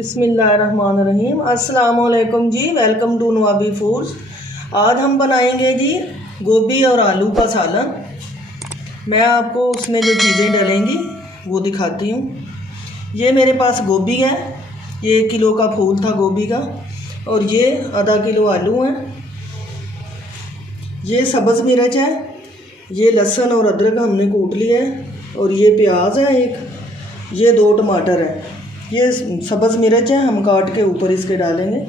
बिस्मिल्लाहिर्रहमानिर्रहीम। अस्सलाम वालेकुम जी, वेलकम टू नवाबी फूड्स। आज हम बनाएंगे जी गोभी और आलू का सालन। मैं आपको उसमें जो चीज़ें डलेंगी वो दिखाती हूँ। ये मेरे पास गोभी है, ये 1 किलो का फूल था गोभी का, और ये आधा किलो आलू हैं। ये सब्ज़ मिर्च है, ये लहसुन और अदरक हमने कूट लिया है, और ये प्याज है एक, ये 2 टमाटर है। ये सब्ज़ मिर्च है, हम काट के ऊपर इसके डालेंगे।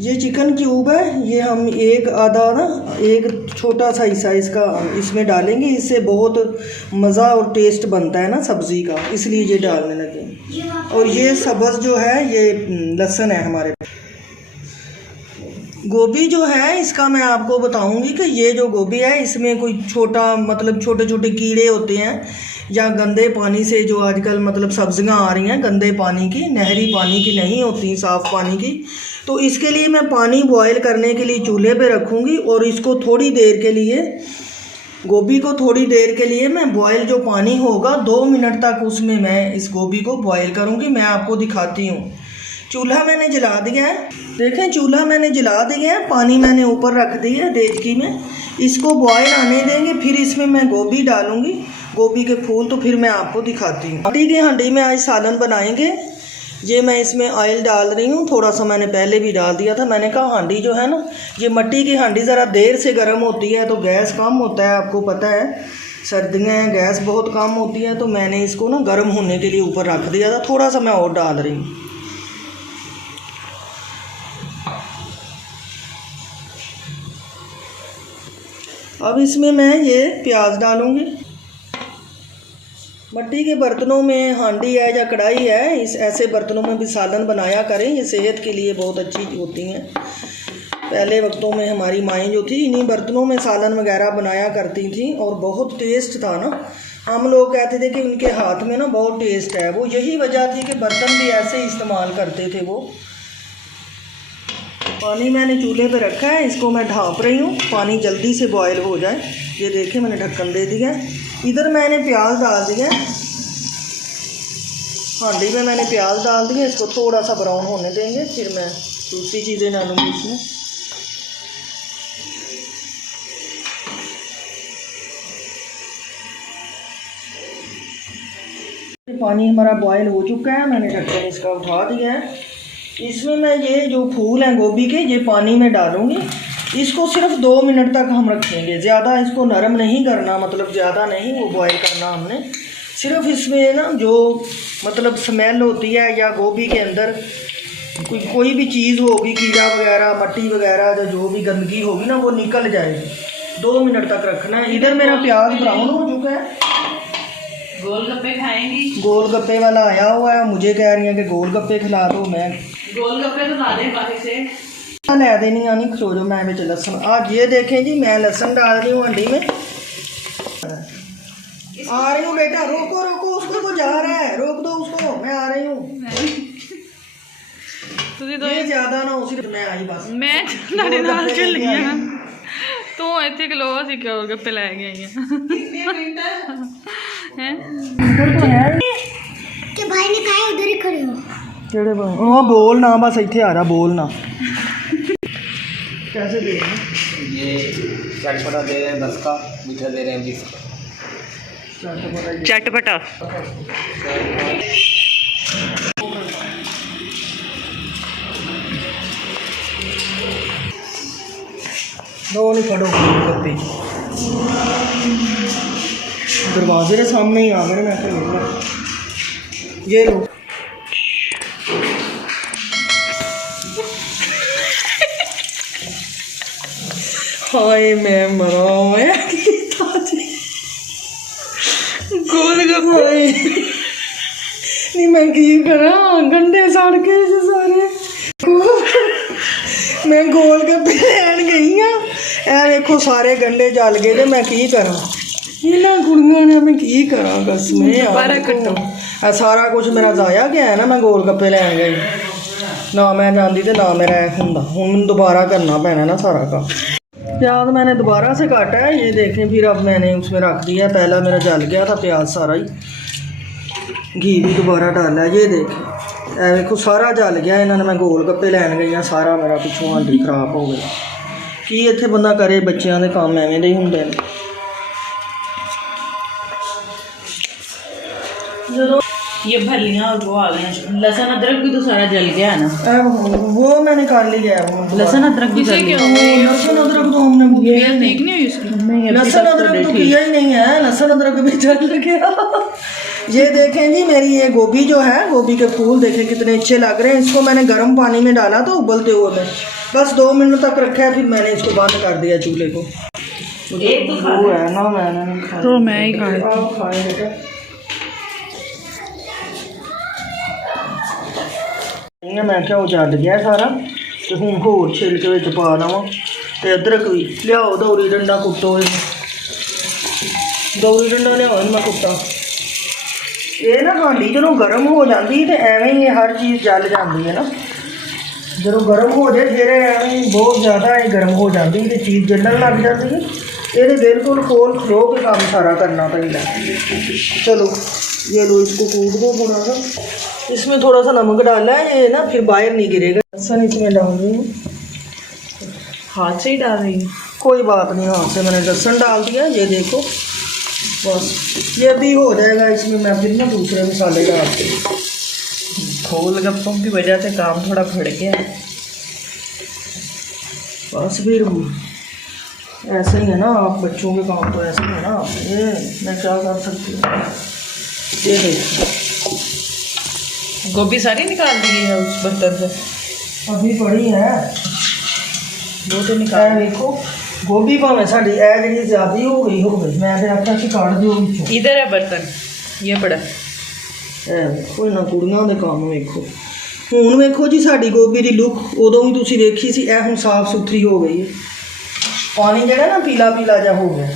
ये चिकन क्यूब है, ये हम एक छोटा सा हिस्सा इसका इसमें डालेंगे। इससे बहुत मज़ा और टेस्ट बनता है ना सब्ज़ी का, इसलिए ये डालने लगे। और ये सब्ज़ जो है ये लहसुन है हमारे। गोभी जो है इसका मैं आपको बताऊंगी कि ये जो गोभी है इसमें कोई छोटे छोटे कीड़े होते हैं, या गंदे पानी से जो आजकल सब्जियां आ रही हैं गंदे पानी की, नहरी पानी की नहीं होती, साफ़ पानी की। तो इसके लिए मैं पानी बॉयल करने के लिए चूल्हे पे रखूँगी, और इसको थोड़ी देर के लिए, गोभी को थोड़ी देर के लिए मैं बॉयल जो पानी होगा 2 मिनट तक उसमें मैं इस गोभी को बॉयल करूँगी। मैं आपको दिखाती हूँ। चूल्हा मैंने जला दिया है, देखें चूल्हा मैंने जला दिया है, पानी मैंने ऊपर रख दिया है देचकी में। इसको बॉयल आने देंगे, फिर इसमें मैं गोभी डालूँगी, गोभी के फूल। तो फिर मैं आपको दिखाती हूँ। मट्टी की हांडी में आज सालन बनाएंगे। ये मैं इसमें ऑयल डाल रही हूँ, थोड़ा सा मैंने पहले भी डाल दिया था। मैंने कहा हांडी जो है ना, ये मट्टी की हांडी ज़रा देर से गर्म होती है तो गैस कम होता है, आपको पता है सर्दियाँ हैं, गैस बहुत कम होती है। तो मैंने इसको ना गर्म होने के लिए ऊपर रख दिया था। थोड़ा सा मैं और डाल रही हूँ। अब इसमें मैं ये प्याज डालूँगी। मट्टी के बर्तनों में हांडी है या कढ़ाई है, इस ऐसे बर्तनों में भी सालन बनाया करें, ये सेहत के लिए बहुत अच्छी होती हैं। पहले वक्तों में हमारी माएँ जो थी इन्हीं बर्तनों में सालन वगैरह बनाया करती थी, और बहुत टेस्ट था ना। हम लोग कहते थे कि उनके हाथ में ना बहुत टेस्ट है। वो यही वजह थी कि बर्तन भी ऐसे इस्तेमाल करते थे वो। पानी मैंने चूल्हे पे रखा है, इसको मैं ढाँप रही हूँ, पानी जल्दी से बॉयल हो जाए। ये देखें मैंने ढक्कन दे दिया है। इधर मैंने प्याज डाल दिया, हांडी में मैंने प्याज डाल दिया। इसको थोड़ा सा ब्राउन होने देंगे, फिर मैं दूसरी चीज़ें डालूँगी इसमें। पानी हमारा बॉयल हो चुका है, मैंने ढक्कन इसका उठा दिया है। इसमें मैं ये जो फूल हैं गोभी के, ये पानी में डालूँगी। इसको सिर्फ 2 मिनट तक हम रखेंगे, ज़्यादा इसको नरम नहीं करना, ज़्यादा नहीं वो बॉयल करना हमने। सिर्फ इसमें ना जो स्मेल होती है, या गोभी के अंदर कोई भी चीज़ होगी, कीड़ा वगैरह, मट्टी वगैरह, जो भी गंदगी होगी ना वो निकल जाएगी। 2 मिनट तक रखना है। इधर मेरा प्याज ब्राउन हो चुका है। गोलगप्पे खाएंगी? गोलगप्पे वाला आया हुआ है, मुझे कह रही है कि गोलगप्पे खिला दो। मैं गोलगप्पे तो ला दे बाहर से ले देनी आनी खो जो। मैं बिच लहसुन, आज ये देखें जी मैं लहसुन डाल रही हूँ हंडी में। आ रही हूँ बेटा, रोको रोको उसको, वो जा रहा है, रोक दो उसको, मैं आ रही हूँ। ये ज़्यादा ना हो, सिर्फ मैं आई बस। मैं नाले नाल चल गई हां, तू ਇੱਥੇ ਕਿਲੋ ਅਸੀਂ गोलगप्पे ਲੈ गए हैं। कितने मिनट हैं? इधर तो है कि भाई ने कहा उधर ही खड़े हो। केड़े भाई? ओ बोल ना, बस इत्थे आ रहा, बोल ना। कैसे दे रहे हैं? ये चटपटा दे रहे हैं 10 का, मीठा दे रहे हैं 20 का। चटपटा दो नहीं फटो गोलगप्पे, दरवाजे के सामने ही आ गए। मैं फिर ये लो। हाय मैं मरा मैं गोलगप्पे नहीं मैं की करा, गंडे सड़ के सारे। मैं गोलगप्पे लैन गई हाँ, ए देखो सारे गंडे जल गए, तो मैं की करा, इन्होंने कुड़ियों ने मैं की करा। बस मैं सारा कुछ मेरा जाया गया है ना। मैं गोलगप्पे लैन गई ना, मैं जाती तो ना मेरा होंदा। हुण मैनूं दोबारा करना पैना ना सारा काम। प्याज मैंने दोबारा से काटा है, ये देखें। फिर अब मैंने उसमें रख दिया, पहला मेरा जल गया था प्याज सारा ही। घी भी दोबारा डाला है, ये देखें। ਇਹ ਵੇਖੋ ਸਾਰਾ ਜਲ ਗਿਆ ਇਹਨਾਂ ਨੇ। ਮੈਂ ਗੋਲ ਗੱਪੇ ਲੈਣ ਗਈਆਂ, ਸਾਰਾ ਮੇਰਾ ਪਿੱਛੋਂ ਹਾਂਡੀ ਖਰਾਬ ਹੋ ਗਈ। ਕੀ ਇੱਥੇ ਬੰਦਾ ਕਰੇ, ਬੱਚਿਆਂ ਦੇ ਕੰਮ ਐਵੇਂ ਦੇ ਹੀ ਹੁੰਦੇ ਨੇ। ਜਦੋਂ ये भलियाँ और वो आ गए हैं। लहसुन अदरक भी तो सारा जल गया है ना। वो मैंने कर लिया है। वो लहसुन अदरक भी जल गया। लहसुन अदरक तो हमने वो किया ही ठीक नहीं हुई उसकी। नहीं, लहसुन अदरक तो किया ही नहीं है। लहसुन अदरक भी जल गया। ये देखें जी, मेरी ये गोभी जो है, गोभी के फूल देखें कितने अच्छे लग रहे हैं। इसको मैंने गर्म पानी में डाला था उबलते हुए में, बस 2 मिनट तक रखा है, फिर मैंने इसको बंद कर दिया चूल्हे को। एक तो खा वो है ना, मैंने नहीं खाया। तो मैं ही खाया। आप खाए बेटा। मैं क्या वो जल गया सारा, तो हूँ होर छिलके विच पा लवां। ते अदरक भी लियाओ, दौरी डंडा कुट्टो, दौरी डंडा लियाओ, मैं कुट्टा। ये ना हांडी जो गर्म हो जाती तो एवें ही हर चीज़ जल जाती है ना। जो गर्म हो जाए फिर एवें बहुत ज़्यादा ही गर्म हो जाती तो चीज़ जलन लग जाती है। ये बिल्कुल खोल खलो के काम सारा करना पड़ेगा। चलो ये लो, इसको कूट दो थोड़ा सा। इसमें थोड़ा सा नमक डाला है, ये ना फिर बाहर नहीं गिरेगा। लहसुन इसमें डाल रही हूँ, हाथ से ही डाल रही हूँ। कोई बात नहीं, हाथ से मैंने लहसुन डाल दिया। ये देखो बस ये भी हो जाएगा। इसमें मैं फिर ना दूसरे मसाले डालती हूँ। गोल गप्पों की वजह से काम थोड़ा बढ़ गया है। बस फिर ऐसे ही है ना, आप बच्चों के काम तो ऐसे ही है ना। ये मैं क्या कर सकती हूँ। ये देखो गोभी सारी निकाल दी है उस बर्तन से। अभी पड़ी है वो तो निकाल। देखो गोभी भावें साड़ी जी ज़्यादा हो गई। मैं तो आखा कि काट दिओ विचों। इधर है बर्तन, ये पड़ा। कोई ना कुड़ियां दे काम वेखो। हुण वेखो जी साड़ी गोभी की लुक उदों भी तुसीं देखी सी, ए हुण साफ सुथरी हो गई है। पानी जिहड़ा ना पीला पीला जिहा हो गया।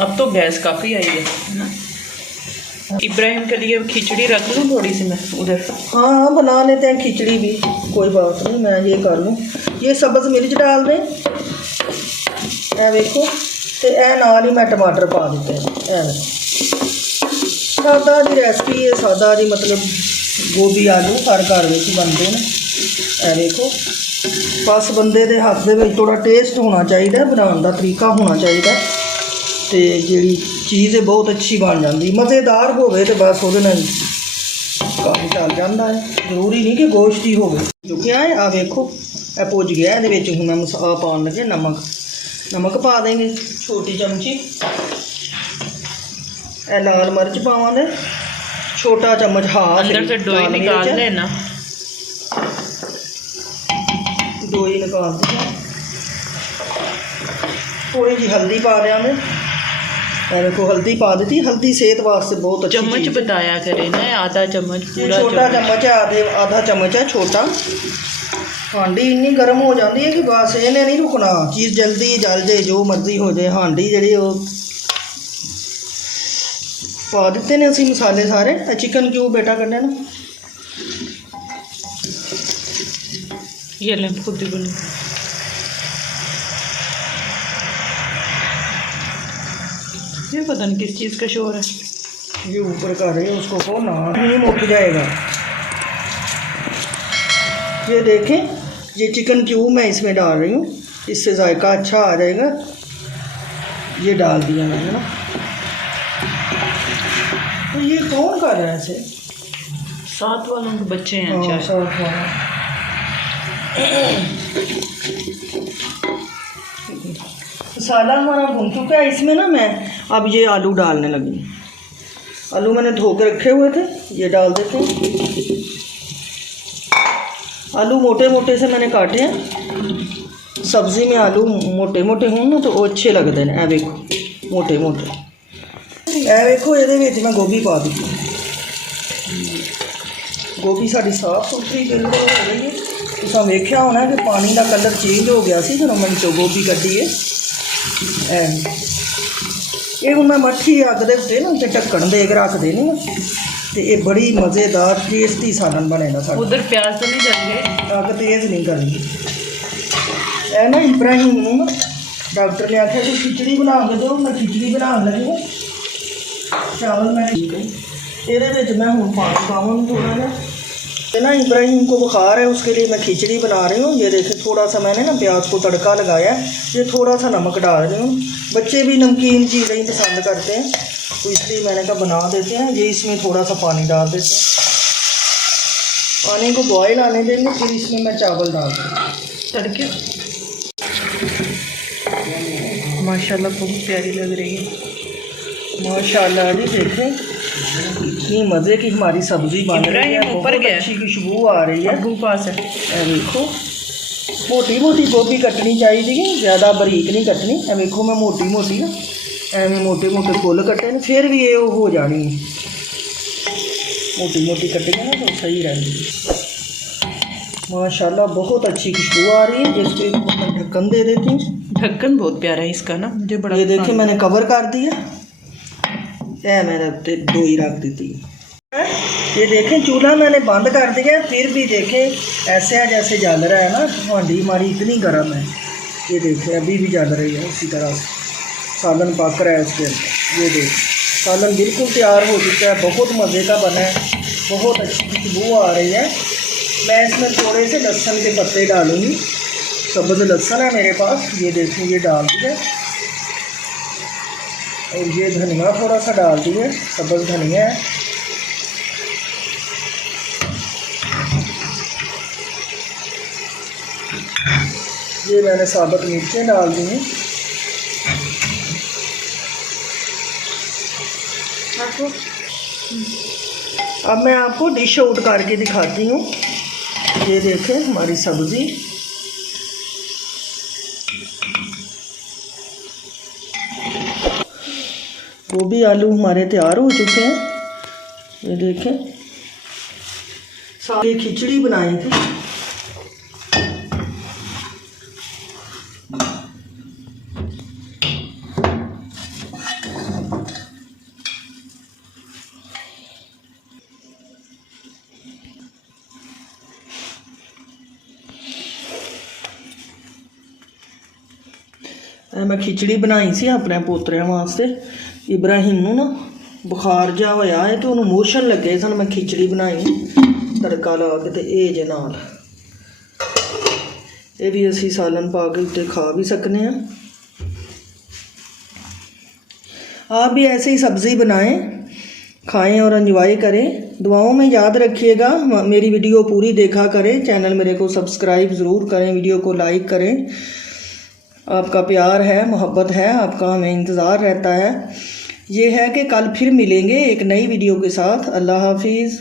अब तो गैस काफ़ी आई है ना। इब्राहिम के लिए खिचड़ी रख लूँ थोड़ी सी मैं उधर। हाँ हाँ, बना लेते हैं खिचड़ी भी, कोई बात नहीं। मैं ये कर लूँ, ये सब्ज़ मिर्च डाल दें, ए देखो, तो ए नाल ही मैं टमाटर पा देते हैं। सादा जी रेसिपी है, सादा जी मतलब गोभी आलू हर घर में बनते हैं। ए देखो, बस बंदे के हाथ में थोड़ा टेस्ट होना चाहिए, बनाने का तरीका होना चाहिए, तो जी चीज़ बहुत अच्छी बन जाती। मज़ेदार होवे तो बस वो काम चल जाता है। जरूरी नहीं कि गोश्त ही हो चुकिया है। आ देखो ए भुज गया। ये हूँ मैं मसाला पान लगे, नमक पा देंगे छोटी चमची। ए लाल मिर्च पावांगे छोटा चम्मच। हाफ अंदर से डोई निकाल लेना, डोई निकाल दी। थोड़ी जी हल्दी पा देंगे। देखो हल्दी पा दी। हल्दी सेहत वास्ते बहुत अच्छी चम्मच बताया करें ना, आधा चम्मच पूरा। छोटा चम्मच है, आधा चम्मच है छोटा। हांडी इन्नी गर्म हो जाती है कि बस इन्हें नहीं रुकना, चीज़ जल्दी जल जाए, जो मर्जी हो जाए। हांडी जी पा दिते ने असी मसाले सारे। चिकन क्यूब बेटा करने ना, ये ले खुद ही बोलो। ये पता नहीं किस चीज़ का शोर है। ये ऊपर का रहे, उसको खोलना नहीं मुक जाएगा। ये देखें, ये चिकन क्यूब मैं इसमें डाल रही हूँ, इससे जायका अच्छा आ जाएगा। ये डाल दिया मैंने ना। तो ये कौन कर रहा है ऐसे? साथ वालों के बच्चे हैं। हाँ, अच्छा साथ वाला। मसाला हमारा भून चुका है। इसमें ना मैं अब ये आलू डालने लगी। आलू मैंने धो के रखे हुए थे, ये डाल देते हैं। आलू मोटे मोटे से मैंने काटे हैं। सब्ज़ी में आलू मोटे मोटे हों ना तो वो अच्छे लगते हैं। ए देखो मोटे मोटे। ए देखो ये मैं गोभी पा दी। गोभी साड़ी साफ सुथरी बिल्कुल हो गई है। तुसां वेख्या होना कि पानी का कलर चेंज हो गया सी जदों मैं गोभी कड्ढी है। ये हूँ मैं मट्ठी अग दे उत्ते ना ते ढक्कन दे के रख देनी है, तो ये बड़ी मज़ेदार टेस्टी सालन बनेगा साਡਾ। उधर प्याज तो नहीं जल गए? अग तेज़ नहीं करनी। ए ना इब्राहिम नूं ना डॉक्टर ने आख्या कि खिचड़ी बना के दो। मैं खिचड़ी बनाने लगी हूँ। चावल मैं ठीक है ये मैं हूँ पानी पाऊँगी थोड़ा जा ना। इब्राहिम को बुखार है, उसके लिए मैं खिचड़ी बना रही हूँ। ये देखें थोड़ा सा मैंने ना प्याज को तड़का लगाया है, ये थोड़ा सा नमक डाल रही हूँ। बच्चे भी नमकीन चीज़ें ही पसंद करते हैं, तो इसलिए मैंने कहा बना देते हैं। ये इसमें थोड़ा सा पानी डाल देते हैं, पानी को बॉयल आने देंगे, फिर इसमें मैं चावल डाल दूँ तड़के। माशाल्लाह बहुत प्यारी लग रही है माशाल्लाह जी। देखें इतनी मज़े की हमारी सब्ज़ी बन रही है, बहुत अच्छी खुशबू आ रही है। अबू पास है देखो, मोटी मोटी गोभी कटनी चाहिए, ज़्यादा बरीक नहीं कटनी। देखो मैं मोटी मोटी ना एवं मोटे मोटे फुल कटे ने, फिर भी ये हो जानी है। मोटी मोटी कटेंगे ना तो सही रहेगी। माशाल्लाह बहुत अच्छी खुशबू आ रही है। जिसके मैं ढक्कन दे देती हूँ, ढक्कन बहुत प्यारा है इसका ना, मुझे बड़ा ये देखिए मैंने कवर कर दिया, ये मैंने दो ही रख देती है। ये देखें चूल्हा मैंने बंद कर दिया, फिर भी देखें ऐसे है जैसे जल रहा है ना। हांडी हमारी इतनी गर्म है, ये देखें अभी भी जल रही है उसी तरह से। सालन पक रहा है उसके अंदर। ये देख सालन बिल्कुल तैयार हो चुका है, बहुत मज़े का बना है, बहुत अच्छी खुशबू आ रही है। मैं इसमें थोड़े से लहसुन के पत्ते डालूँगी, सब्ज़ लहसुन है मेरे पास, ये देखें ये डाल दिया। और ये धनिया थोड़ा सा डाल दिए, सब्ज़ धनिया है। ये मैंने साबुत मिर्चें डाल दी हैं। अब मैं आपको डिश आउट करके दिखाती हूँ। ये देखें हमारी सब्ज़ी गोभी आलू हमारे तैयार हो चुके हैं। ये देखें सारी खिचड़ी बनाई थी। मैं खिचड़ी बनाई सी अपने पोतरिਆਂ वास्ते। इब्राहिम ਨੂੰ ना बुखार जा होया है तो उन्होंने मोशन लगे सन, मैं खिचड़ी बनाई तड़का ला के। तो ये जे नाल ये भी असी सालन पा के उत्ते खा भी सकने हैं। आप भी ऐसे ही सब्ज़ी बनाएं, खाएं और एंजॉय करें। दुआओं में याद रखिएगा। मेरी वीडियो पूरी देखा करें, चैनल मेरे को सब्सक्राइब ज़रूर करें, वीडियो को लाइक करें। आपका प्यार है, मोहब्बत है, आपका हमें इंतज़ार रहता है। ये है कि कल फिर मिलेंगे एक नई वीडियो के साथ। अल्लाह हाफिज़।